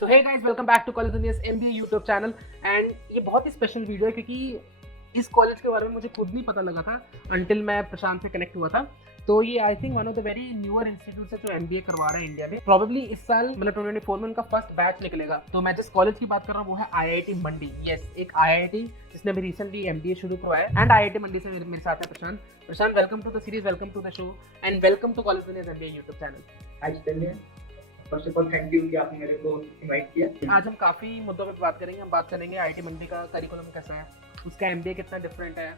So hey guys, welcome back to college दुनिया MBA YouTube channel. And ये बहुत ही special video है क्योंकि इस कॉलेज के बारे में मुझे खुद नहीं पता लगा था अंटिल मैं प्रशांत से कनेक्ट हुआ था। तो ये I think one of the very newer institute है जो एमबीए करवा रहा है इंडिया में। प्रोबेबली इस साल मतलब 2024 में उनका फर्स्ट बैच निकलेगा। तो मैं जिस कॉलेज की बात कर रहा हूँ वो है आईआईटी मंडी। यस, एक आईआईटी जिसने अभी रिसेंटली एमबीए शुरू करवाया है। एंड आईआईटी मंडी से मेरे साथ है Prashant. Prashant, welcome to the series, welcome to the show and welcome to college दुनिया एमबीए यूट्यूब चैनल। आज चलिए, first of all thank you कि आपने मेरे को इनवाइट किया। आज हम काफ़ी मुद्दों पे बात करेंगे। हम बात करेंगे आईआईटी मंडी का करिकुलम कैसा है, उसका एमबीए कितना डिफरेंट है,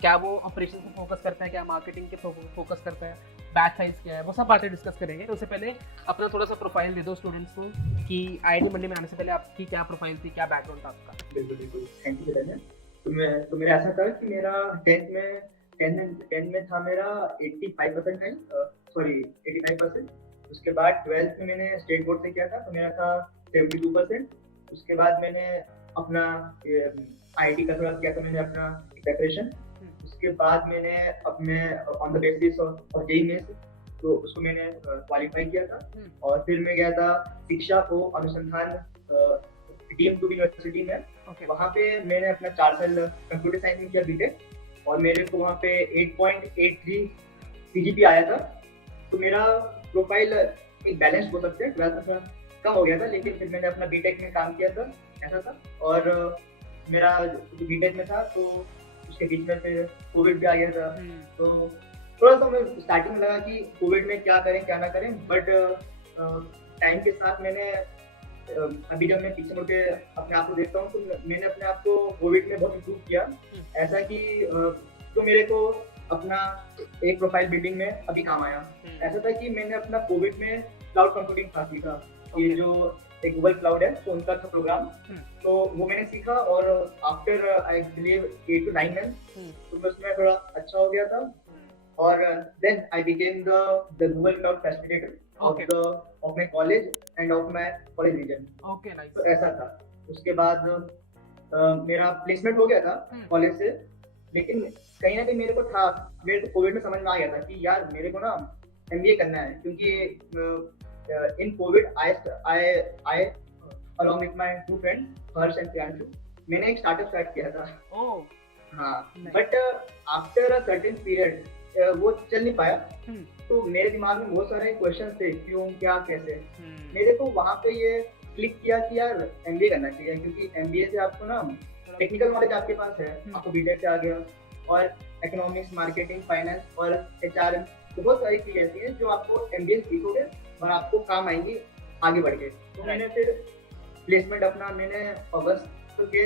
क्या वो ऑपरेशन पे फोकस करता है, क्या मार्केटिंग के फोकस करता है, बैच साइज क्या है, वो सब बातें डिस्कस करेंगे। तो उससे पहले अपना थोड़ा सा प्रोफाइल दे दो स्टूडेंट्स को कि आईआईटी मंडी में आने से पहले आपकी क्या प्रोफाइल थी, क्या बैकग्राउंड था आपका। बिल्कुल बिल्कुल, थैंक यू बेटा। तो मेरा ऐसा था कि मेरा 10th में था मेरा 85% है, सॉरी 85%। उसके बाद 12th में मैंने स्टेट बोर्ड से किया था तो मेरा था 72%। उसके बाद मैंने अपना आईआईटी का थोड़ा किया था, मैंने अपना प्रिपरेशन। उसके बाद मैंने अपने on the basis of JEE mains तो उसको मैंने क्वालिफाई किया था। और फिर मैं गया था शिक्षा को अनुसंधान टीम टू यूनिवर्सिटी में। वहाँ पे मैंने अपना 4 साल कंप्यूटर साइंस में किया बीटेक और मेरे को वहाँ पे 8.83 सीजीपी आया था। तो मेरा प्रोफाइल एक बैलेंस बोल सकते हैं, 12th में कम हो गया था लेकिन फिर मैंने अपना बीटेक में काम किया था, ऐसा था। और मेरा बीटेक में था तो उसके बीच में फिर कोविड भी आ गया था। तो थोड़ा सा मैं स्टार्टिंग में लगा कि कोविड में क्या करें क्या ना करें, बट टाइम के साथ मैंने अभी जब मैं पीछे मुड़ के अपने आप को देखता हूँ तो मैंने अपने आप को कोविड में बहुत इम्प्रूव किया। ऐसा कि तो मेरे को अपना एक प्रोफाइल बिल्डिंग में अभी काम आया। ऐसा था कि मैंने अपना कोविड में क्लाउड कंप्यूटिंग था सीखा। ये जो एक गूगल क्लाउड है तो उनका था प्रोग्राम, तो वो मैंने सीखा। और after I believe 8 to 9 months तो मैं उसमें थोड़ा अच्छा हो गया था। और then I became the Google cloud facilitator of my college and of my college region। Okay, nice. तो ऐसा था। उसके बाद मेरा प्लेसमेंट हो गया था कॉलेज से, लेकिन कहीं ना कहीं मेरे को कोविड में समझ में आ गया था कि यार मेरे को ना एमबीए करना है, क्योंकि in COVID I along with my two friends Harsh and Priyanshu मैंने एक स्टार्टअप स्टार्ट किया था। हाँ, but after a certain period वो चल नहीं पाया। तो मेरे दिमाग में बहुत सारे क्वेश्चन थे, क्यों, क्या, कैसे। मेरे को वहाँ पे ये क्लिक किया कि यार एमबीए करना चाहिए, क्योंकि एमबीए से आपको ना टेक्निकल नॉलेज आपके पास है, आपको बीटेक से आ गया। और इकोनॉमिक्स, मार्केटिंग, फाइनेंस और एचआर बहुत सारी चीजें ऐसी हैं जो आपको एमबीए सीखोगे और आपको काम आएंगी आगे बढ़ के। तो मैंने फिर प्लेसमेंट अपना मैंने अगस्त के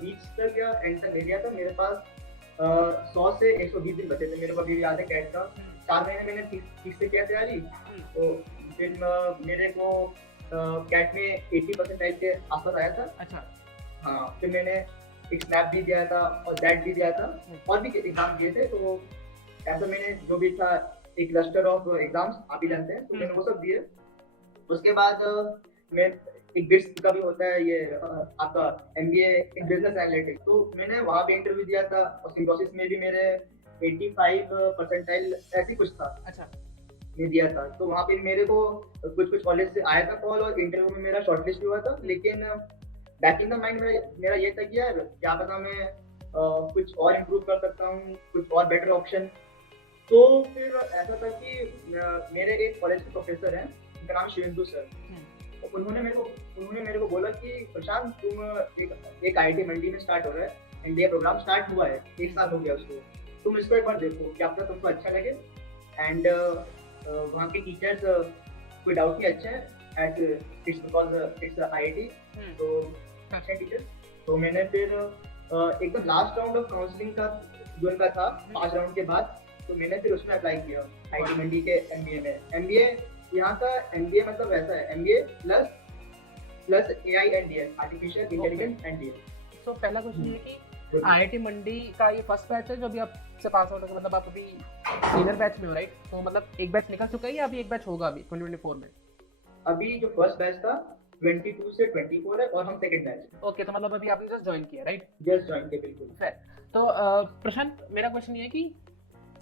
20 तक या एंड तक ले लिया था। मेरे पास 100 से 120 दिन बचे थे। मेरे को अभी याद है कैट का 4 महीने मैंने ठीक से किया तैयारी। तो फिर मेरे को कैट में 80% के आसपास आया था। अच्छा। हाँ, फिर मैंने एक स्नैप भी दिया था और दैट भी दिया था और भी एग्जाम दिए थे। तो ऐसा मैंने जो भी था एक क्लस्टर ऑफ एग्जाम्स आप ही जानते हैं, तो मैंने वो सब दिए। उसके बाद मैं एक बिट्स का भी होता है ये आपका एमबीए इन बिजनेस एनालिटिक्स, तो मैंने वहाँ भी इंटरव्यू दिया था। और सिम्बोसिस में भी मेरे 85% ऐसी कुछ था। अच्छा, मैं दिया था। तो वहाँ पे मेरे को कुछ कॉलेज से आया था कॉल और इंटरव्यू में मेरा शॉर्टलिस्ट हुआ था। लेकिन बैक इन द माइंड मेरा ये था कि यार क्या पता मैं कुछ और इम्प्रूव कर सकता हूँ, कुछ और बेटर ऑप्शन। तो फिर ऐसा था कि मेरे एक कॉलेज के प्रोफेसर हैं, उनका नाम शिवेंदु सर। तो उन्होंने मेरे को बोला कि प्रशांत तुम एक आईआईटी मंडी में स्टार्ट हो रहा है, एमबीए प्रोग्राम स्टार्ट हुआ है, 1 साल हो गया उसको, तुम इसको एक बार देखो, क्या पता तुमको अच्छा लगे। एंड वहाँ के टीचर्स कोई डाउट नहीं अच्छे हैं, इट्स बिकॉज इट्स आईआईटी, तो अच्छे टीचर। तो मैंने फिर एकदम लास्ट राउंड ऑफ काउंसलिंग का जो उनका था 5 राउंड के बाद, तो मैंने फिर उसमें अप्लाई किया आईआईटी मंडी के एमबीए में। एमबीए यहाँ का एमबीए मतलब ऐसा है, MBA plus AI and DS, artificial intelligence and DS. तो पहला क्वेश्चन ये कि आईआईटी मंडी का ये फर्स्ट बैच है जो अभी आपसे पास आउट हो, मतलब आप अभी सीनियर बैच में हो, राइट? तो मतलब एक बैच निकल चुका है या अभी एक बैच होगा अभी 2024 में? अभी जो फर्स्ट बैच था 22 से 24 है और हम सेकंड बैच। ओके, तो मतलब अभी आपने जस्ट ज्वाइन किया, राइट? जस्ट ज्वाइन किया, बिल्कुल। फेयर। तो प्रशांत, मेरा क्वेश्चन ये है कि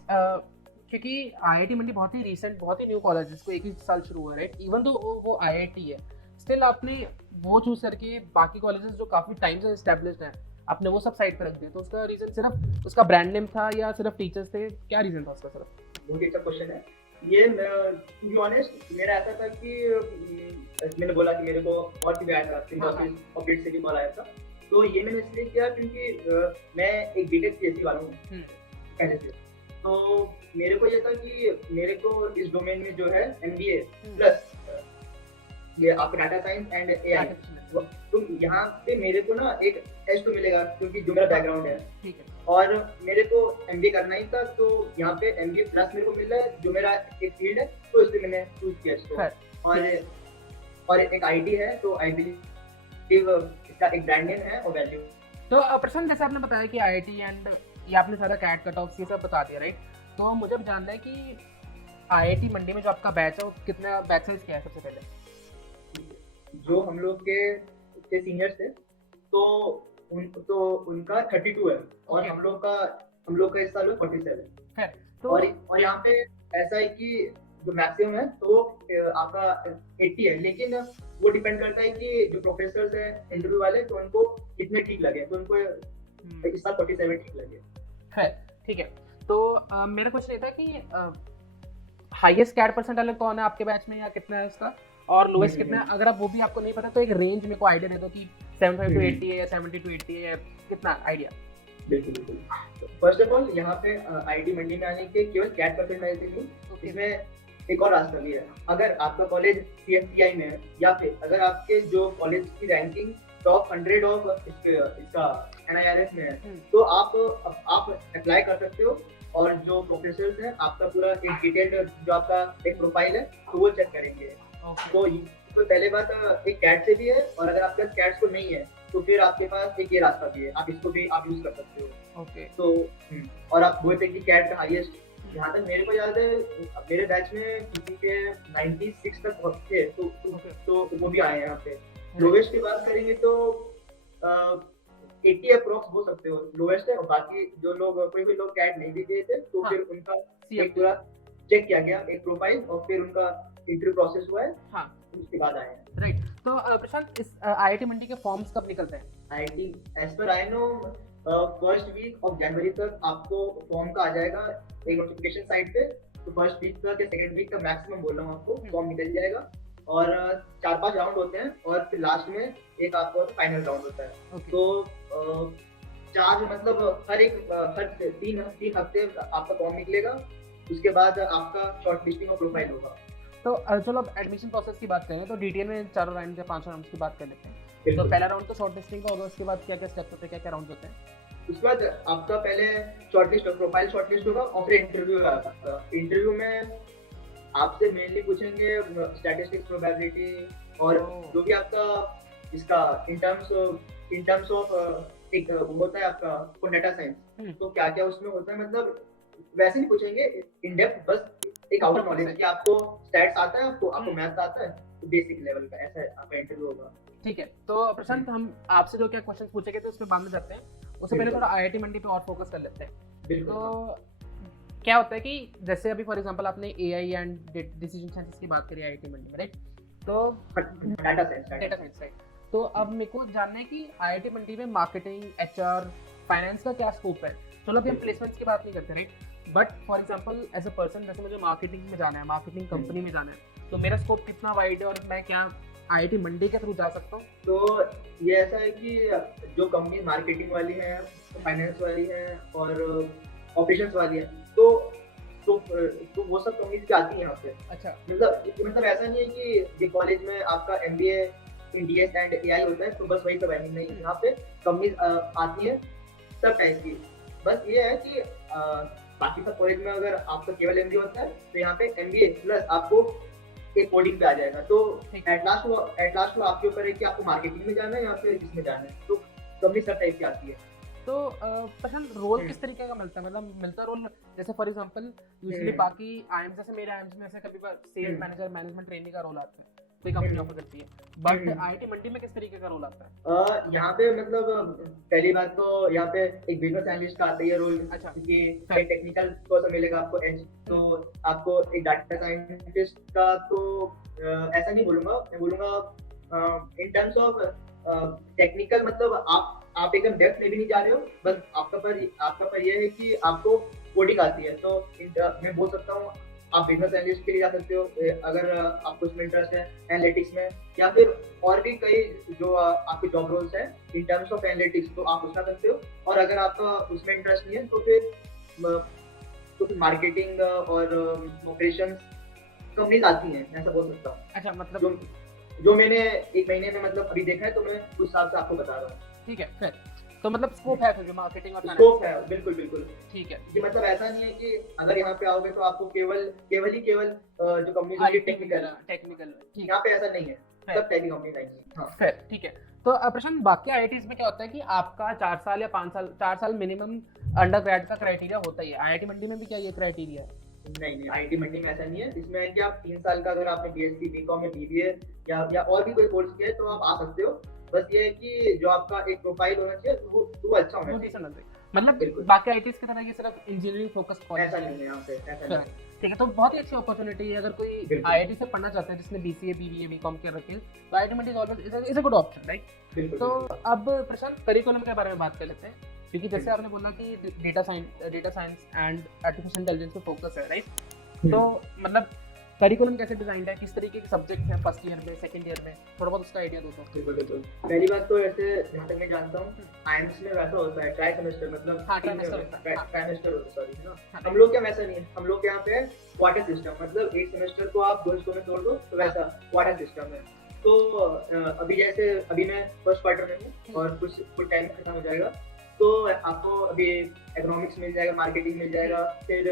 क्योंकि आईआईटी मंडी बहुत ही रीसेंट, बहुत ही न्यू कॉलेज, जिसको 1 ही साल शुरू हुआ है, राइट? इवन तो वो आईआईटी है, स्टिल आपने वो चूज करके बाकी कॉलेजेस जो काफी टाइम से एस्टेब्लिश्ड हैं आपने वो सब साइड पर रख दिया, तो उसका रीजन सिर्फ उसका ब्रांड नेम था या सिर्फ टीचर्स थे, क्या रीजन था उसका सिर्फ? बहुत ही अच्छा क्वेश्चन है ये। टू बी ऑनेस्ट मेरा ऐसा था कि मैंने बोला कि मेरे को और भी आया था, सिम्बोसिस और से भी कॉल आया था। तो ये मैंने इसलिए किया क्योंकि मैं एक बीटेक सीएससी वाला हूँ पहले से। तो मेरे को ये था कि मेरे को इस डोमेन में जो है एमबीए प्लस ये आपका डाटा साइंस एंड एआई, तो यहाँ पे मेरे को ना एक एज तो मिलेगा क्योंकि जो मेरा बैकग्राउंड है। ठीक है। और मेरे को एमबीए करना ही था, तो यहाँ पे एमबीए प्लस मेरे को मिल रहा है जो मेरा एक फील्ड है, तो इसलिए मैंने चूज किया इसको। और एक आईटी है, तो आई बिलीव इसका एक ब्रांड नेम है और वैल्यू। तो प्रशांत जैसे आपने बताया कि आईआईटी एंड ये आपने सारा कैट कट ऑफ ये सब बता दिया, राइट? तो मुझे भी जानना है कि आईआईटी मंडी में जो आपका बैच है वो कितना बैच साइज क्या है सबसे पहले? जो हम लोग के सीनियर्स थे तो उनका 32 है और हम लोग का इस साल 47 है। तो और यहाँ पे ऐसा है कि जो मैक्सिमम है तो आपका 80 है, लेकिन वो डिपेंड करता है कि जो प्रोफेसर्स हैं इंटरव्यू वाले तो उनको कितने ठीक लगे, तो उनको इस साल 47 ठीक लगे है। ठीक है। तो मेरा क्वेश्चन ये था कि हाईएस्ट कैट परसेंटाइल कौन है आपके बैच में या कितना है उसका, और लोएस्ट कितना है? अगर आप वो भी आपको नहीं पता तो एक रेंज मेरे को आइडिया दे दो कि 75 टू 80 है या 70 टू 80 है, कितना आइडिया? बिल्कुल। फर्स्ट ऑफ ऑल यहाँ पे आईआईटी मंडी में आने के केवल कैट परसेंटाइल से नहीं, इसमें एक और रास्ता भी है। अगर आपका कॉलेज सीएफटीआई में है या फिर अगर आपके जो कॉलेज की रैंकिंग टॉप 100 ऑफ इसका एनआईआरएफ में है, तो आप अप्लाई कर सकते हो। और जो प्रोफेसर्स हैं आपका पूरा एक डिटेल्ड जो आपका एक प्रोफाइल है तो वो चेक करेंगे। तो पहले बात एक कैट से भी है, और अगर आपके पास कैट को नहीं है तो फिर आपके पास एक ये रास्ता भी है, आप इसको भी आप यूज कर सकते हो। ओके। तो और आप बोलते हैं कि कैट का हाईएस्ट, यहाँ तक मेरे को याद है मेरे बैच में किसी के 96 तक थे, तो वो भी आए हैं यहाँ पे। लोवेस्ट की बात करेंगे तो 80 अप्रोक्स हो सकते हो लोवेस्ट है, और बाकी जो लोग कोई भी लोग कैट नहीं भी दिए थे तो फिर उनका एक पूरा चेक किया गया एक प्रोफाइल, और फिर उनका इंटरव्यू प्रोसेस हुआ है। हाँ, उसके बाद आए हैं। राइट। तो प्रशांत इस आईआईटी मंडी के फॉर्म्स कब निकलते हैं? IIT as per I know first week of January तक आपको फॉर्म का आ जाएगा एक नोटिफिकेशन साइट पे। तो फर्स्ट वीक तक या सेकंड वीक का मैक्सिमम बोल रहा हूँ आपको फॉर्म निकल जाएगा, और 4-5 राउंड होते हैं, और फिर लास्ट में एक आपको फाइनल राउंड होता है। तो चार्ज मतलब हर 3 हफ्ते आपका फॉर्म निकलेगा, उसके बाद आपका शॉर्ट लिस्टिंग और प्रोफाइल होगा। तो चलो अब एडमिशन प्रोसेस की बात करें तो डिटेल में 4 राउंड या 5 राउंड्स की बात कर लेते हैं। तो पहला राउंड तो शॉर्ट लिस्टिंग का होगा, उसके बाद क्या क्या स्टेप्स होते हैं, क्या क्या राउंड होते हैं? उसके बाद आपका पहले शॉर्टलिस्ट प्रोफाइल शॉर्टलिस्ट होगा, और फिर इंटरव्यू होगा। इंटरव्यू में आपसे मेनली पूछेंगे स्टैटिस्टिक्स, प्रोबेबिलिटी, और जो भी आपका इसका इन टर्म्स ऑफ एक होता है आपका डाटा साइंस, तो क्या क्या उसमें होता है, मतलब वैसे नहीं पूछेंगे इन डेप्थ, बस एक आउटर नॉलेज कि आपको स्टैट्स आता है, आपको मैथ्स आता है, तो बेसिक लेवल का ऐसा आपका इंटरव्यू होगा। ठीक है। तो प्रशांत हम आपसे जो क्या क्वेश्चन पूछेंगे तो उसमें बाद में जाते हैं, उससे पहले थोड़ा आईआईटी मंडी पे और फोकस कर लेते हैं। तो क्या होता है कि जैसे अभी फॉर एग्जांपल आपने एआई एंड डिसीजन साइंस की बात करी आईआईटी मंडी में, राइट? तो डाटा साइंस, राइट? तो अब मेरे को जानना है कि आईआईटी मंडी में मार्केटिंग, एचआर, फाइनेंस का क्या स्कोप है? चलो अभी हम प्लेसमेंट्स की बात नहीं करते, right? But for example as a person, जैसे मुझे मार्केटिंग में जाना है, मार्केटिंग कंपनी में जाना है, तो मेरा स्कोप कितना वाइड है और मैं क्या आईआईटी मंडी के थ्रू जा सकता हूँ? तो ये ऐसा है कि जो कंपनी मार्केटिंग वाली है, फाइनेंस वाली है और ऑपरेशंस वाली है, तो वो सब कंपनीज आती है यहाँ पे। अच्छा, मतलब ऐसा नहीं है कि ये कॉलेज में आपका MBA in DS and AI होता है तो बस वही सब है, नहीं। यहाँ पे कंपनीज आती है सब टाइप की। बस ये है कि बाकी सब कॉलेज में अगर आपका केवल एमबीए होता है तो यहाँ पे एमबीए प्लस आपको एक कोडिंग पे आ जाएगा। तो एट लास्ट वो आपके ऊपर है कि आपको मार्केटिंग में जाना है या फिर इसमें जाना है। तो कंपनी सब टाइप की आती है। तो प्रशांत रोल किस तरीके का मिलता है? मतलब मिलता रोल जैसे फॉर एग्जांपल यूजुअली बाकी आईएम्स, जैसे मेरे आईएम्स में ऐसे कभी सेल्स मैनेजर, मैनेजमेंट ट्रेनिंग का रोल आता है, कोई कंपनी ऑफर करती है, बट आईआईटी मंडी में किस तरीके का रोल आता है? यहाँ पे मतलब पहली बात तो यहाँ पे एक बिजनेस एनालिस्ट का आता है ये रोल। अच्छा, क्योंकि टेक्निकल को तो मिलेगा आपको एज, तो आपको एक डाटा साइंटिस्ट का तो ऐसा नहीं बोलूंगा, मैं बोलूंगा इन टर्म्स ऑफ टेक्निकल, मतलब आप एकदम डेप्थ में भी नहीं जा रहे हो, बस आपका पर ये है कि आपको कोडिंग आती है, तो मैं बोल सकता हूँ आप बिजनेस एनालिस्ट के लिए जा सकते हो, अगर आपको इसमें इंटरेस्ट है, एनालिटिक्स में, या फिर और भी कई जो आपके जॉब रोल्स हैं इन टर्म्स ऑफ एनालिटिक्स, तो आप उसका सकते हो। और अगर आपका उसमें इंटरेस्ट नहीं है तो फिर मार्केटिंग और ऑपरेशंस कंपनीज आती हैं, मैं ऐसा बोल सकता हूँ। अच्छा, मतलब जो मैंने 1 महीने में मतलब अभी देखा है, तो मैं उस हिसाब से आपको बता रहा हूँ। ठीक है, फिर तो मतलब स्कोप है फिर मार्केटिंग और स्कोप है, बिल्कुल बिल्कुल। ठीक है, कि मतलब ऐसा नहीं है कि अगर यहाँ पे आओगे तो आपको केवल जो कंपनीज होंगी टेक्निकल, ठीक यहाँ पे ऐसा नहीं है, है। सब टाइप की कंपनीज आएंगी। हाँ, फिर ठीक है। तो प्रशांत, बाकी आईआईटीज में क्या होता है कि आपका 4 साल या 5 साल, 4 साल मिनिमम अंडर ग्रेड का क्राइटेरिया होता ही है। आईआईटी मंडी में भी क्या ये क्राइटेरिया है? नहीं, आईटी मंडी में ऐसा नहीं है। इसमें है कि आप 3 साल का अगर आपने बीएससी, बीकॉम या बीबीए या और भी कोई कोर्स किया है तो आप आ सकते हो। बस ये है कि जो आपका एक प्रोफाइल होना चाहिए वो अच्छा होना चाहिए। मतलब बिल्कुल। बाकी आईआईटीज की तरह ये सिर्फ इंजीनियरिंग फोकस्ड कॉलेज ऐसा नहीं है यहाँ पे, ऐसा नहीं है। ठीक है, तो बहुत ही अच्छी अपॉर्चुनिटी है अगर कोई बिल्कुल। आईआईटी से पढ़ना चाहता है जिसने बीसीए, बीबीए, बीकॉम के रखे, तो IIT Mandi is always is a good option, right? बिल्कुल। तो अब प्रशांत, करिकुलम के बारे में बात कर लेते हैं, क्योंकि जैसे आपने बोला कि data science and artificial intelligence पे फोकस है, राइट? तो मतलब करिकुलम कैसे डिजाइन है, किस तरीके के सब्जेक्ट्स हैं फर्स्ट ईयर में, सेकंड ईयर में, थोड़ा बहुत उसका आइडिया दो तो। बिल्कुल बिल्कुल। पहली बात तो ऐसे जहाँ तक मैं जानता हूँ, आईएमएस में वैसा होता है ट्राई सेमेस्टर, मतलब ट्राइमेस्टर होता है, सॉरी ना। हम लोग क्या वैसा नहीं है, हम लोग के यहाँ पे क्वार्टर सिस्टम, मतलब एक सेमेस्टर को आप 2 हिस्सों में तोड़ दो, तो वैसा क्वार्टर सिस्टम है। तो अभी मैं फर्स्ट क्वार्टर में हूँ और कुछ टाइम खत्म हो जाएगा, तो आपको अभी इकोनॉमिक्स मिल जाएगा, मार्केटिंग मिल जाएगा, फिर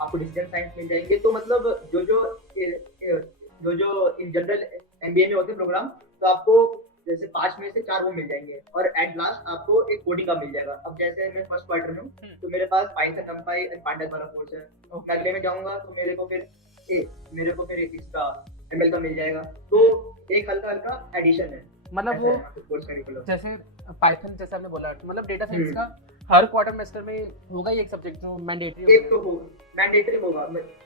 आपको डिसीजन साइंस मिल जाएंगे। तो मतलब जो इन जनरल एमबीए में होते हैं प्रोग्राम, तो आपको जैसे 5 में से 4 वो मिल जाएंगे, और एट लास्ट आपको एक कोडिंग का मिल जाएगा। अब जैसे मैं फर्स्ट क्वार्टर में हूँ, तो मेरे पास पाइथन, नंपाई एंड पांडास वाला कोर्स है। मैं अगले में जाऊंगा तो मेरे को फिर इसका एमएल का मिल जाएगा। तो एक हल्का एडिशन है, मतलब वो कोर्स करिकुलम। जैसे पाइथन, जैसे आपने बोला, मतलब डेटा साइंस का हर क्वार्टर सेमेस्टर में होगा ही एक सब्जेक्ट जो मैंडेटरी एक तो मैंडेटरी होगा,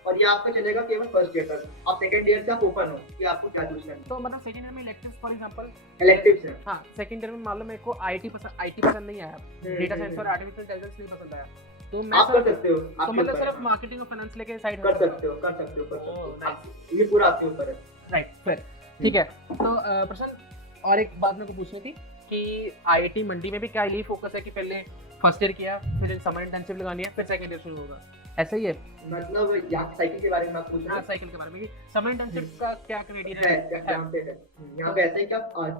और ये आपका चलेगा केवल फर्स्ट ईयर तक। आप सेकंड ईयर से आप ओपन हो कि आपको क्या चूज करना है। तो मतलब सेकंड ईयर में इलेक्टिव्स, फॉर एग्जांपल इलेक्टिव्स हैं। हाँ, सेकंड ईयर में मान लो मेरे को आईटी पसंद नहीं आया, डेटा साइंस और आर्टिफिशियल इंटेलिजेंस नहीं पसंद आया, तो मैं आप कर सकते हो, तो मतलब सिर्फ मार्केटिंग और फाइनेंस लेके साइड कर सकते हो। ये पूरा आपके ऊपर है, राइट? फिर ठीक है। तो प्रशांत, और एक बात मेरे को पूछनी थी कि आईआईटी मंडी में भी क्या यही फोकस है कि पहले फर्स्ट ईयर किया, फिर समर इंटर्नशिप लगानी है, फिर सेकंड ईयर शुरू होगा, ऐसा ही है? मतलब यहाँ साइकिल के बारे में आप पूछ रहे हैं? साइकिल के बारे में, समर इंटर्नशिप का क्या क्राइटेरिया है? यहाँ पे ऐसा है कि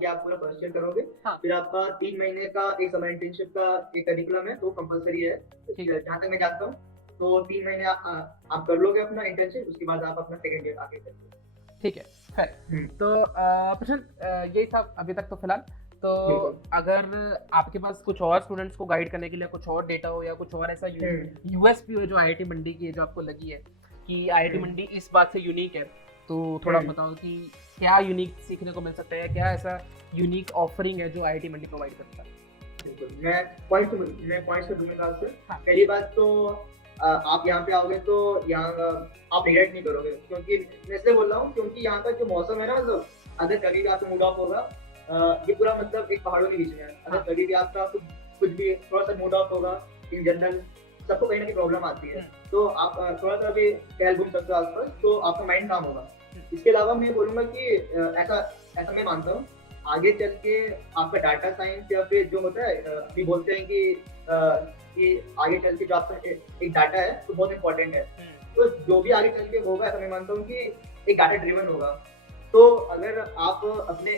आप पूरा फर्स्ट ईयर करोगे, फिर आपका 3 महीने का एक समर इंटर्नशिप का एक करिकुलम है, तो कंपलसरी है। जहाँ तक मैं जानता हूँ, तो 3 महीने आप कर लोगे अपना इंटर्नशिप, उसके बाद आप अपना सेकंड ईयर आगे करोगे। ठीक है, फिर तो प्रशांत, यही था अभी तक तो फिलहाल। तो अगर आपके पास कुछ और स्टूडेंट्स को गाइड करने के लिए कुछ और डेटा हो या कुछ और ऐसा यूएसपी हो जो आईआईटी मंडी की है, जो आपको लगी है कि आईआईटी मंडी इस बात से यूनिक है, तो थोड़ा बताओ कि क्या यूनिक सीखने को मिल सकता है, क्या ऐसा यूनिक ऑफरिंग है जो आईआईटी मंडी प्रोवाइड करता है? बिल्कुल, मैं पॉइंट्स पे दूंगा आपसे। पहली बात तो आप यहाँ पे आओगे तो यहाँ आप रिग्रेट नहीं करोगे, क्योंकि मैं इसलिए बोल रहा हूँ क्योंकि यहाँ का जो मौसम है ना, मतलब अगर कभी भी आपका मूड ऑफ होगा, ये पूरा मतलब एक पहाड़ों के बीच में है, अगर कभी भी आपका कुछ भी थोड़ा सा मूड ऑफ होगा, इन जनरल सबको कहीं ना कहीं प्रॉब्लम आती है, तो आप थोड़ा सा भी टहल घूम सकते हो आसपास, तो आपका माइंड काम होगा। इसके अलावा मैं बोलूँगा कि ऐसा मैं मानता हूँ, आगे चल के आपका डाटा साइंस या फिर जो होता है, अभी बोलते हैं कि आगे चल के जो आपका एक डाटा है तो बहुत इंपॉर्टेंट है, तो जो भी आगे चल के होगा, ऐसा मैं मानता हूँ कि एक डाटा ड्रिवन होगा। तो अगर आप अपने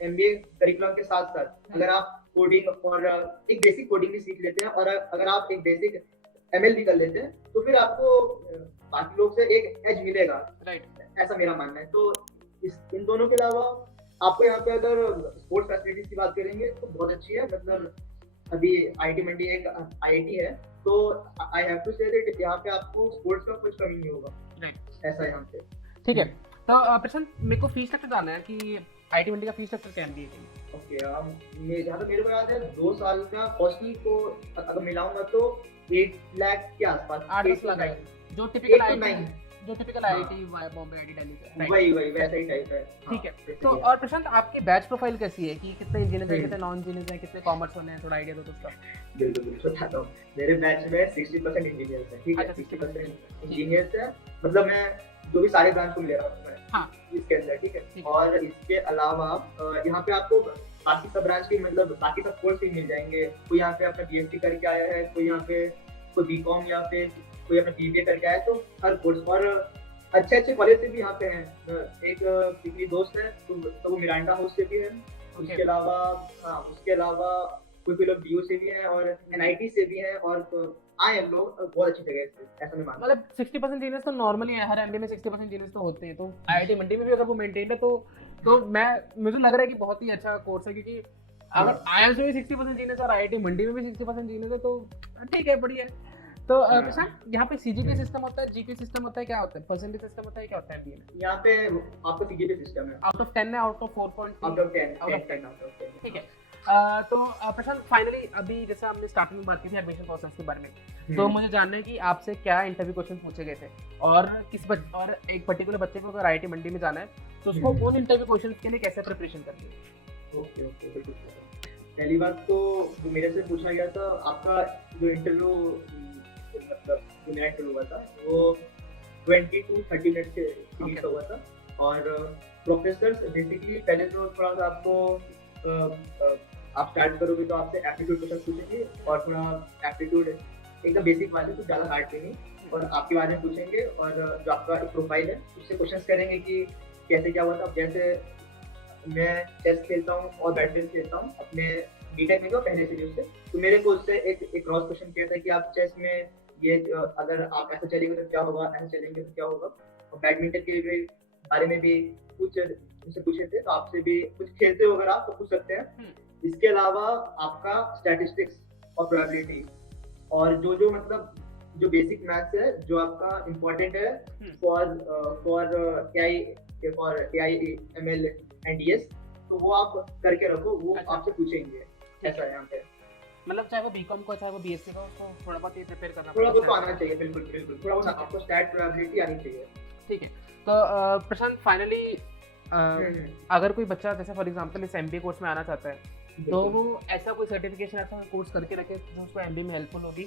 एमबीए करिकुलम के साथ साथ अगर आप कोडिंग और एक बेसिक कोडिंग भी सीख लेते हैं, और अगर आप एक बेसिक एमएल भी कर लेते हैं, तो फिर आपको बाकी लोग से एक एज मिलेगा, राइट? ऐसा मेरा मानना है। तो इन दोनों के अलावा आपको यहाँ पे अगर स्पोर्ट्स फैसिलिटीज की बात करेंगे तो बहुत अच्छी है। मतलब अभी आईआईटी मंडी एक आईआईटी है, तो I have to say that यहाँ पे आपको स्पोर्ट्स का कुछ कमी नहीं होगा, राइट? ऐसा यहाँ पे। ठीक है, तो प्रशांत, मेरे को फीस स्ट्रक्चर जानना है कि आईआईटी मंडी का फीस स्ट्रक्चर क्या है? ओके, जहाँ तक मेरे को याद है 2 साल का हॉस्टल को अगर मिलाऊंगा तो 8 लाख के आसपास, 8-10 लाख, जो टिपिकल जो टिपिकल हाँ। आईआईटी बॉम्बे आईआईटी दिल्ली का right? वही वही वैसा ही टाइप है। ठीक है। हाँ, तो basically। और प्रशांत आपकी बैच प्रोफाइल कैसी है कि कितने इंजीनियर हैं, हम्म। कितने नॉन इंजीनियर हैं, कितने कॉमर्स वाले हैं, थोड़ा आइडिया दो तो उसका। बिल्कुल बिल्कुल बताता हूँ। मेरे बैच में 60% इंजीनियर्स हैं, ठीक है? अच्छा, 60% इंजीनियर्स हैं, मतलब मैं जो भी सारे ब्रांच को ले रहा हूँ मैं हाँ। इसके अंदर, ठीक है? ठीक है। और इसके अलावा यहाँ पे आपको बाकी सब ब्रांच के मतलब बाकी सब कोर्स भी मिल जाएंगे। कोई यहाँ पे अपना बीएससी करके आया है, कोई यहाँ पे कोई बीकॉम या फिर कोई अपना बीबीए करके आया है, तो हर कोर्स और अच्छे अच्छे कॉलेज से भी यहाँ पे हैं। एक मेरी दोस्त है तो वो मिरांडा हाउस से भी है। उसके अलावा हाँ, उसके अलावा कोई लोग डीयू से भी हैं और एनआईटी से भी हैं और आए हम लोग बहुत अच्छी जगह से, ऐसा मैं मानता हूँ। मतलब 60% इंजीनियर्स तो नॉर्मली है, हर एमबीए में 60% इंजीनियर्स तो होते हैं, तो आईआईटी मंडी में भी अगर वो मेंटेन है तो मैं मुझे लग रहा है कि बहुत ही अच्छा कोर्स है, क्योंकि अगर आईआईएस में भी 60% इंजीनियर्स और आईआईटी मंडी में भी 60% इंजीनियर्स है तो ठीक है, बढ़िया है। तो प्रशांत, यहाँ पे सीजीपीए सिस्टम होता है, जीपीए सिस्टम होता है, क्या होता है, परसेंटेज सिस्टम होता है, क्या होता है एमबीए में? यहाँ पे आपका सीजीपीए सिस्टम है, आउट ऑफ 10 है, आउट ऑफ 4.3? आउट ऑफ 10, ठीक है। तो प्रशांत, फाइनली अभी जैसे हमने स्टार्टिंग में बात की थी एडमिशन प्रोसेस के बारे में, तो मुझे जानना है कि आपसे क्या इंटरव्यू क्वेश्चन पूछे गए थे और और एक पर्टिकुलर बच्चे को अगर आईआईटी मंडी में जाना है तो उसको उन इंटरव्यू क्वेश्चन के लिए कैसे प्रिपरेशन करनी है? ओके ओके, बिल्कुल। पहली बात तो जो मेरे से पूछा गया था, आपका जो इंटरव्यू मतलब जो मेरा इंटरव्यू हुआ था वो 20 to 30 मिनट के बीच हुआ था। और प्रोफेसर्स बेसिकली पहले तो थोड़ा सा आपको आप स्टार्ट करोगे तो आपसे एप्टीट्यूड क्वेश्चन पूछेंगे और थोड़ा एप्टीट्यूड एकदम बेसिक वाले, तो ज़्यादा हार्ड भी नहीं, और आपके बारे में पूछेंगे और जो आपका एक प्रोफाइल है उससे क्वेश्चन करेंगे कि कैसे क्या हुआ था। जैसे मैं चेस खेलता हूँ और बैडमिंटन खेलता हूँ अपने बीटेक में, पहले से भी उससे, तो मेरे को उससे एक क्रॉस क्वेश्चन किया था कि आप चेस में ये अगर आप ऐसा चलेंगे तो क्या होगा, ऐसा चलेंगे तो क्या होगा। और बैडमिंटन के बारे में भी कुछ मुझसे पूछे थे, तो आपसे भी कुछ खेलते हो अगर आप तो पूछ सकते हैं। इसके अलावा आपका स्टैटिस्टिक्स और प्रोबेबिलिटी और जो मतलब जो बेसिक मैथ्स है जो आपका इम्पोर्टेंट है for AI ML and DS, तो वो आप करके रखो, वो आपसे पूछेंगे। ऐसा है यहाँ पे, मतलब चाहे वो बीकॉम को चाहे वो बीएससी का, उसको थोड़ा बहुत ये प्रिपेयर करना थोड़ा बहुत तो आना चाहिए। बिल्कुल बिल्कुल, थोड़ा बहुत आपको स्टैट प्रोबेबिलिटी आनी चाहिए। ठीक है। तो प्रशांत, फाइनली अगर कोई बच्चा जैसे फॉर एग्जांपल इस एमबीए कोर्स में आना चाहता है तो वो ऐसा कोई सर्टिफिकेशन ऐसा कोर्स करके रखे जो उसको एमबीए में हेल्पफुल होगी,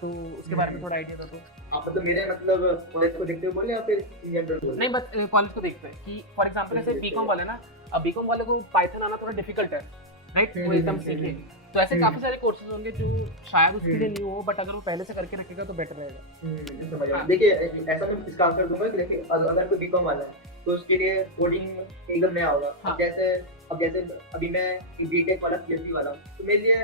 तो उसके बारे में थोड़ा आइडिया दो। तो आप तो मेरे मतलब कॉलेज को देखते हुए बोले या फिर इन जनरल बोले? नहीं, बस कॉलेज को देखते हैं कि फॉर एग्जांपल जैसे बीकॉम वाले ना, अब बीकॉम वाले को पाइथन आना थोड़ा डिफिकल्ट है, राइट? वो एकदम सीखे, तो ऐसे काफी सारे कोर्सेज होंगे जो शायद उसके लिए न्यू हो, बट अगर वो पहले से करके रखेगा तो बेटर रहेगा। देखिए ऐसा मैं इसका आंसर दूंगा कि देखिए अगर कोई बीकॉम वाला है तो उसके लिए कोडिंग एकदम नया होगा। अब जैसे अभी मैं बीटेक वाला पीएचडी वाला हूँ, तो मेरे लिए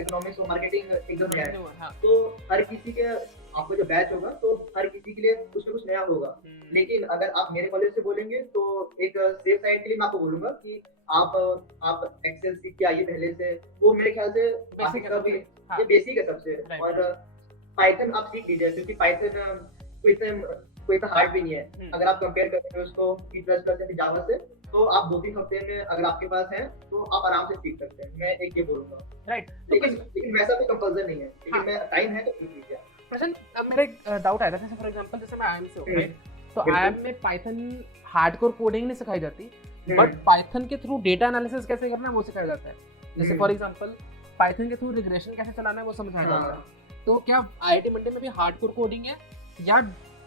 इकोनॉमिक्स और मार्केटिंग एकदम नया है। तो हर किसी के आपका जो बैच होगा तो हर किसी के लिए कुछ ना कुछ नया होगा। लेकिन अगर आप मेरे कॉलेज से बोलेंगे तो एक सेफ साइड के लिए मैं आपको बोलूंगा कि आप एक्सेल सीख के आइए पहले से, वो मेरे ख्याल से ये बेसिक है सबसे। और पाइथन आप सीख लीजिए, क्योंकि पाइथन कोई इतना हार्ड भी नहीं है। अगर आप कंपेयर करेंगे उसको C++ या जावा से, तो आप 2-3 हफ्ते में अगर आपके पास है तो आप आराम से सीख सकते हैं। मैं एक ये बोलूंगा, राइट? लेकिन वैसा कोई कंपल्सन नहीं है, लेकिन मैं टाइम है तो सीख लीजिए। प्रश्न, अब मेरा एक डाउट आया था, जैसे फॉर एग्जांपल जैसे मैं आईएम से हूं, राइट? तो आईएम में पाइथन हार्डकोर कोडिंग नहीं सिखाई जाती, बट पाइथन के थ्रू डेटा एनालिसिस कैसे करना है वो सिखाया जाता है। जैसे फॉर एग्जांपल पाइथन के थ्रू रिग्रेशन कैसे चलाना है वो समझाया जाता है। तो क्या आईआईटी मंडी में भी हार्डकोर कोडिंग है या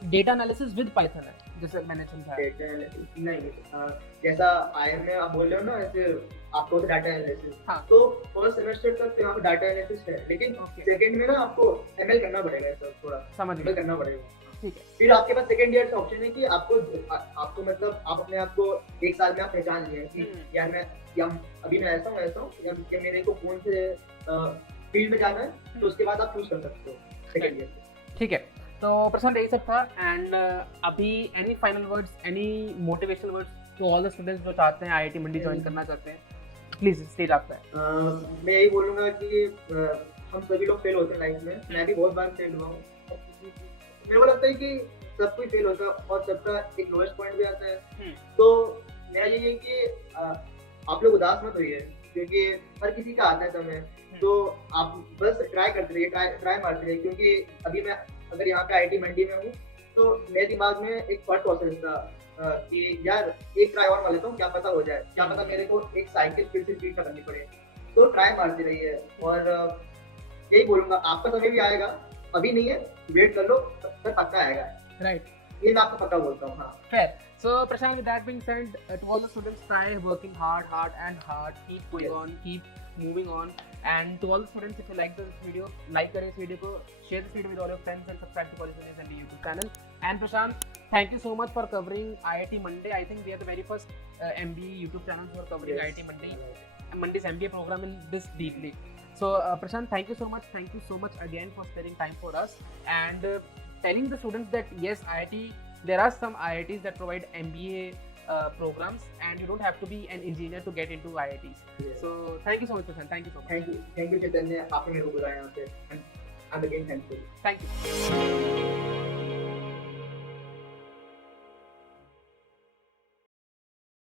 डेटा एनालिसिस विद पाइथन है, जैसे मैंने समझाया? डेटा एनालिसिस नहीं, जैसा आईएम में आप बोल रहे हो ना, ऐसे आपको डाटा एनालिसिस, तो फर्स्ट सेमेस्टर तक यहाँ पे डाटा एनालिसिस है, लेकिन सेकंड में ना आपको एमएल करना पड़ेगा, सब थोड़ा समझ करना पड़ेगा। ठीक है। फिर आपके पास सेकंड ईयर का ऑप्शन है कि आपको मतलब आप अपने आप को एक साल में आप पहचान लिए कि यार मैं अभी मैं ऐसा हूँ या मेरे को कौन से फील्ड में जाना है, तो उसके बाद आप चूज कर सकते हो सेकंड ईयर से। ठीक है। तो प्रशांत, यही सब था। एंड अभी any final words, any motivational words to all the students जो चाहते हैं आईआईटी मंडी ज्वाइन करना चाहते हैं? प्लीज, स्टेज आपका है। मैं यही बोलूंगा कि हम सभी लोग फेल होते हैं लाइफ में, मैं भी बहुत बार फेल हुआ हूँ। मेरे को लगता है कि सब कोई फेल होता है और सबका एक लोएस्ट पॉइंट भी आता है। तो मेरा यही है कि आप लोग उदास मत होइए, क्योंकि हर किसी का आता है समय। तो आप बस ट्राई करते रहिए, ट्राई मारते रहिए, क्योंकि अभी मैं अगर यहाँ पे आईआईटी मंडी में हूँ तो मेरे दिमाग में एक थॉट प्रोसेस था कि यार एक ट्राई और मार लेता हूँ, क्या पता हो जाए, क्या पता मेरे को एक साइकिल फिर से स्पीड करनी पड़े। तो ट्राई मारती रही है और यही बोलूंगा, आपका समय भी आएगा, अभी नहीं है, वेट कर लो, तब तक पक्का आएगा। राइट, ये मैं आपको पक्का बोलता हूँ। हाँ, fair. So Prashant, with that being said, to all the students, try working hard, keep going Yes. on, keep moving on. And to all the students, if you like this video, like करें इस video को, share this video with all your friends and subscribe to College News and the YouTube channel. And Prashant, thank you so much for covering IIT Monday. I think we are the very first MBA YouTube channel who are covering yes. IIT Monday, Monday's MBA program in this deeply. So Prashant, thank you so much. Thank you so much again for sparing time for us and telling the students that yes, IIT. There are some IITs that provide MBA programs, and you don't have to be an engineer to get into IITs. Yes. So thank you so much, Prashant. Thank you so much. Thank you Chaitanya, आपने मेरे को बुलाया यहाँ पे। I'm again thankful. Thank you.